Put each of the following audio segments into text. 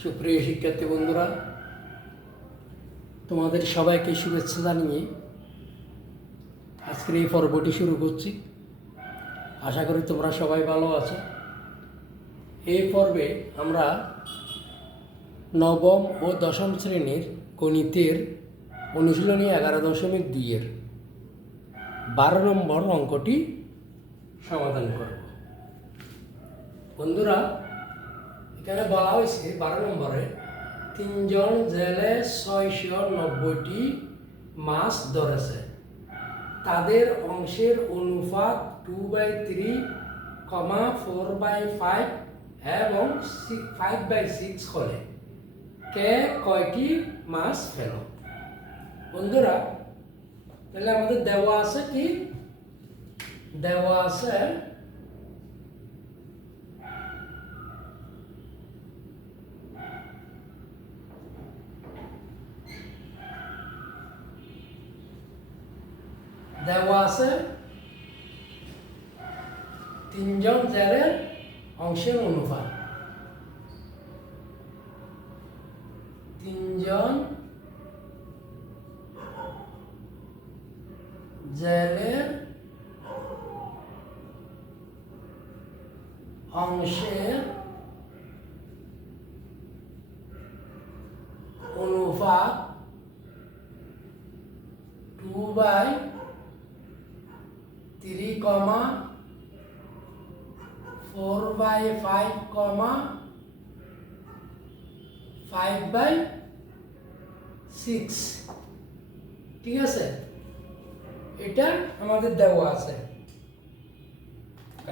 সুপ্রিয় শিক্ষার্থী বন্ধুরা, তোমাদের সবাইকে শুভেচ্ছা জানিয়ে আজকের এই পর্বটি শুরু করছি। আশা করি তোমরা সবাই ভালো আছো। এই পর্বে আমরা নবম ও দশম শ্রেণীর গণিতের অনুশীলনী 11.2-এর 12 নম্বর অঙ্কটি সমাধান করব। বন্ধুরা, এখানে বলা হয়েছে 12 নম্বরে 3 জন জেলে 690টি মাছ ধরেছে। তাদের অংশের অনুপাত 2/3, 4/5 এবং 5/6 হলে কে কয়টি মাছ ফেল? বন্ধুরা, তাহলে আমাদের দেওয়া আছে কি? দেওয়া আছে দেওয়া আছে 3 জন জেলের অংশের অনুপাত। 3 জন জেলের অংশের অনুপাত 2/3, 4/5, 5/6। ঠিক আছে, এটা আমাদের দেওয়া আছে।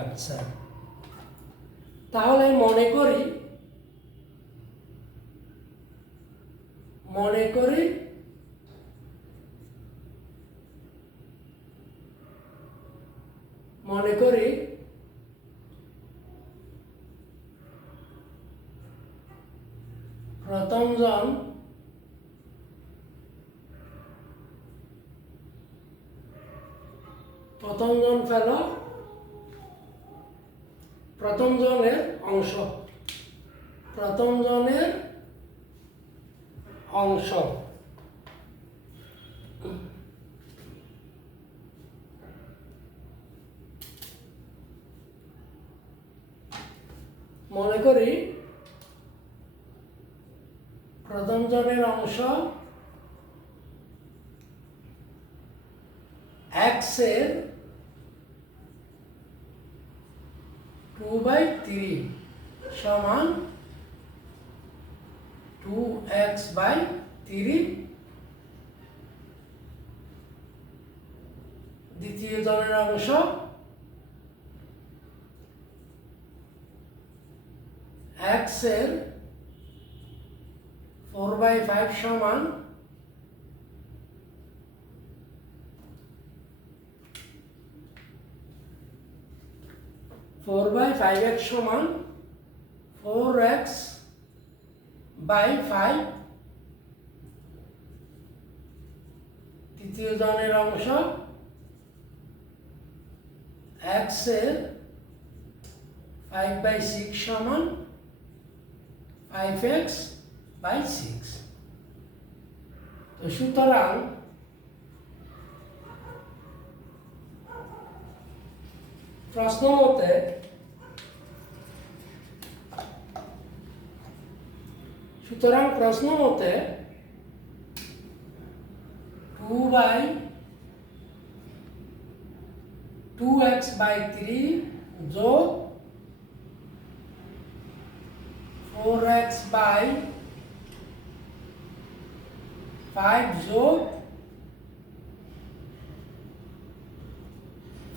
আচ্ছা, তাহলে মনে করি প্রথম জন ফেল প্রথম জনের অংশ মনে করি প্রথম জনের অংশ x এর 2/3 সমান 2x/3। দ্বিতীয় জনের অংশ x এর 4/5 সমান 4/5x সমান 4x/5। তৃতীয় জনের অংশ x এর 5/6 সমান 5x/6। তো সুতরাং প্রশ্ন মতে প্রশ্ন মতে 2x/3 যোগ 4x/5 যোগ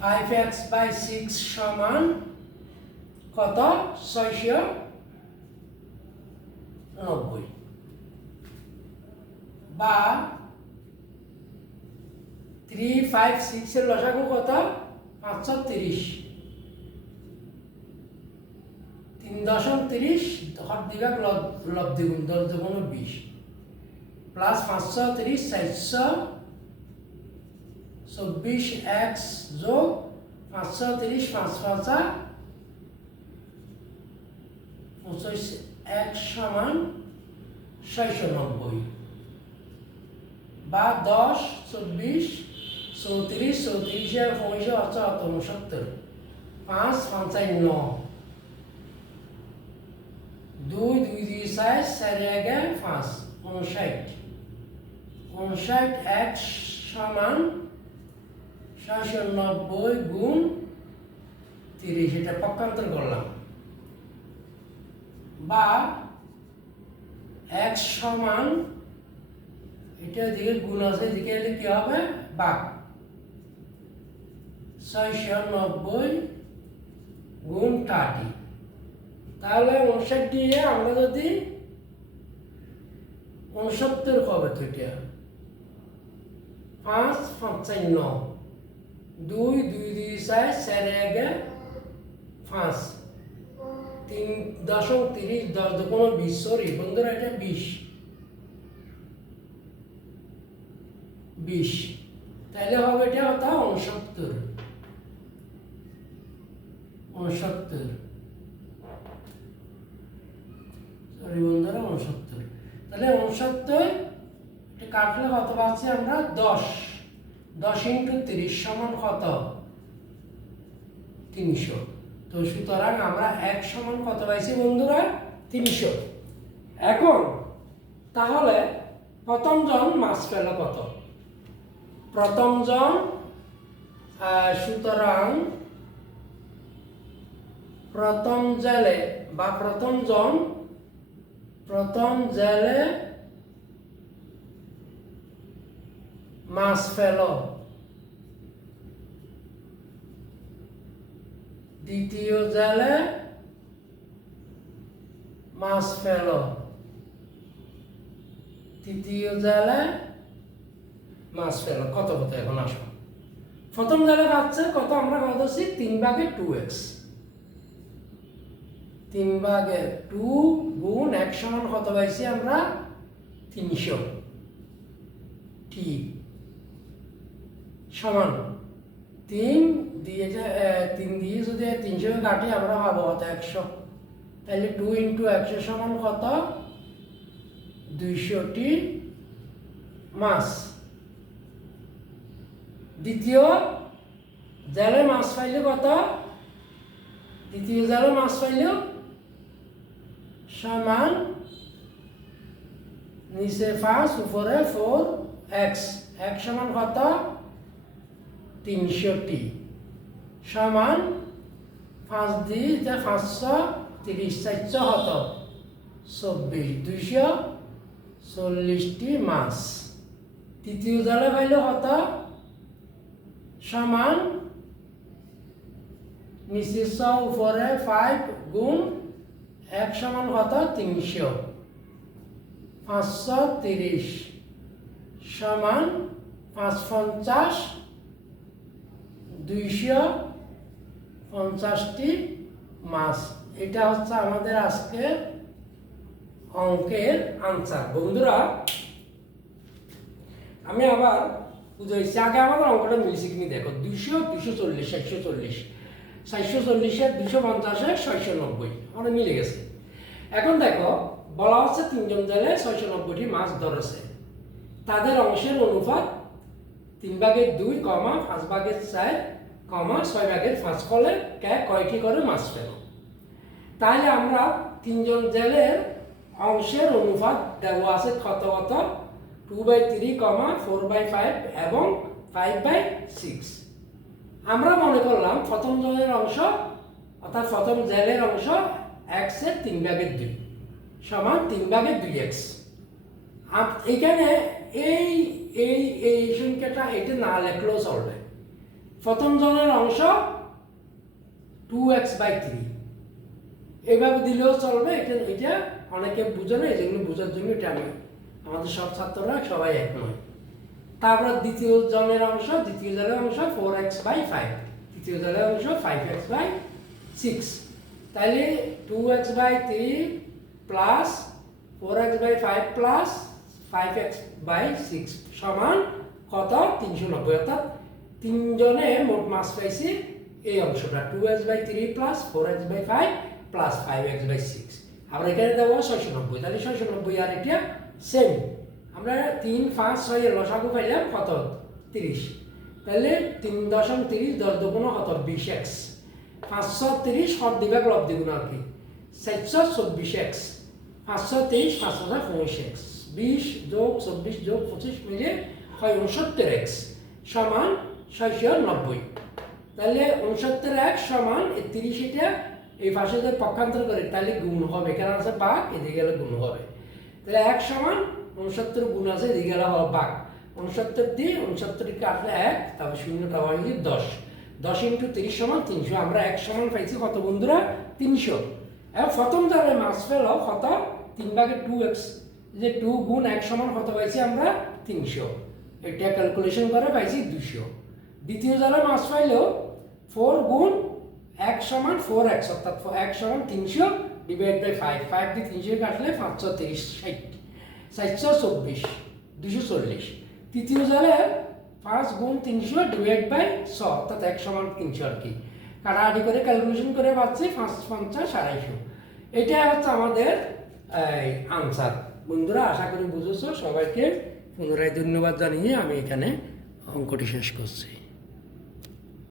5x/6 সমান কত? 690। বা 3, 5, 6 এর লসাগু কত? 530। 3.30 হর দিঘাক লব্ধি গুণ 10 দুগুণ 20 প্লাস 530 424x যোগ 530 5 5 25 x সমান 690 বা 10 24 34 34 65 5 55 2 2 2 6 4 1 5 59 59 x সমান 690 গুণ 30 এটা পক্ষান্তর করলাম বা x সমান এটা দিকে গুণ আছে এদিকে এলে কি হবে ভাগ 690 গুণ 30 তাহলে 59 দিয়ে আমরা যদি 69 হবে তো এটা 5 55 2 2 2 6 4 1 5 3.30 10 দুগুণ 20 সরি বন্ধুরা এটা 20 তাহলে হবে এটা হতো 69 সরি বন্ধুরা 69 তাহলে 69 এটা কাটলে কত পাচ্ছি আমরা 10 ইন্টু 30 সমান কত 300 তো সুতরাং আমরা এক সমান কত পাইছি বন্ধুরা 300 এখন তাহলে প্রথম জন মাস পেল কত প্রথম জন সুতরাং প্রথম জেলে বা প্রথম জেলে মাস পেল দ্বিতীয় জেলে মাস পেল তৃতীয় জেলে মাস পেল কত হতো এখন আসো প্রথম জেলে পাচ্ছে কত আমরা কত আছি 3/2x 3/2 গুণ 1 সমান কত পাইছি আমরা 300 ঠিক সমান 3 দিয়ে যদি 300 কাটি আমরা পাবো কত 100 তাহলে 2 ইন্টু 100 সমান কত 200টি মাছ দ্বিতীয় জেলে মাছ পাইলে কত দ্বিতীয় জেলে মাছ পাইলে সমান নিচে 5 উপরে 4x x সমান কত 300টি সমান 5 দিয়ে 530 400 হতো 24 240টি মাছ তৃতীয় জেলে পাইলে কত সমান নিচে 100 উপরে 5 গুণ 1 সমান কত 300 530 সমান 550 250টি মাছ এটা হচ্ছে আমাদের আজকে অঙ্কের আনসার বন্ধুরা আমি আবার বুঝাইছি আগে আমাদের অঙ্কটা মিলছে কিনা দেখো 200 240 740 740 250 690 আমরা মিলে গেছে এখন দেখো বলা হচ্ছে তিনজন জেলে 690টি মাছ ধরেছে তাদের অংশের অনুপাত 3/2 5/4 6/5 ফলে কয়টি করে মাছ পেল তাহলে আমরা তিনজন জেলের অংশের অনুপাত দেওয়া আছে কত 2/3 4/5 এবং 5/6 আমরা মনে করলাম প্রথম জনের অংশ অর্থাৎ প্রথম জেলের অংশ x এর 3/2 সমান 3/2x এখানে এই এই এই সংখ্যাটা এটা না লেখলেও চলবে প্রথম জনের অংশ 2x/3 এইভাবে দিলেও চলবে এটা অনেকে বুঝে না যেগুলো বোঝার জন্য এটা আমি আমাদের সব ছাত্ররা সবাই এক নয় তারপর দ্বিতীয় জনের অংশ 4x/5 তৃতীয় জনের অংশ 5x/6 তাহলে 2x/3 plus 4x/5 plus 5x/6 সমান কত 390 অর্থাৎ তিনজনে মোট মাস পাইছি এই অংশটা 2x/3 plus 4x/5 plus 5x/6 আবার এখানে দেওয়া 690, তাহলে 690 আর এটা সেম। আমরা 3, 5, 6 এর লসাগু পাইলাম কত 30, তাহলে 3.30 10 দুগুণ কত 20x, 530 হর দিভাগ লব দ্বিগুণ আর কি 424x, 523 525x, 20 যোগ 24 যোগ 25 মিলে হয় 69x সমান 690। তাহলে 69x সমান 30, এটা এই পাশে যদি পক্ষান্তর করে তাহলে গুণ হবে, কেন আছে ভাগ, এদিকে গেলে গুণ হবে। তাহলে 1 সমান 69 গুণ আছে, এদিকে গেলে হবে ভাগ। 69 দিয়ে 69 কাটলে 1, তারপর শূন্যটা হয় 10, 10 × 30 সমান 300। আমরা 1 সমান পাইছি কত বন্ধুরা 300। এখন প্রথম ধারে মাস ফেল কত 3/2x, যে 2 গুণ 1 সমান কত পাইছি আমরা 300, এটা ক্যালকুলেশন করে পাইছি 200। দ্বিতীয় ধারে মাস পাইলেও 4 গুণ 1 সমান 4x, অর্থাৎ 1 সমান 300 ডিভাইড বাই 5, 5 দিয়ে 300 কাটলে 530 60, 424 240। তৃতীয় জালে 5 গুণ 300 ডিভাইড বাই 100, অর্থাৎ 1 সমান 300 আর কি, কাটাকাটি করে ক্যালকুলেশন করে পাচ্ছি 5 50 250। এটা হচ্ছে আমাদের আনসার। বন্ধুরা আশা করি বুঝেছো। সবাইকে পুনরায় ধন্যবাদ জানিয়ে আমি এখানে অঙ্কটি শেষ করছি।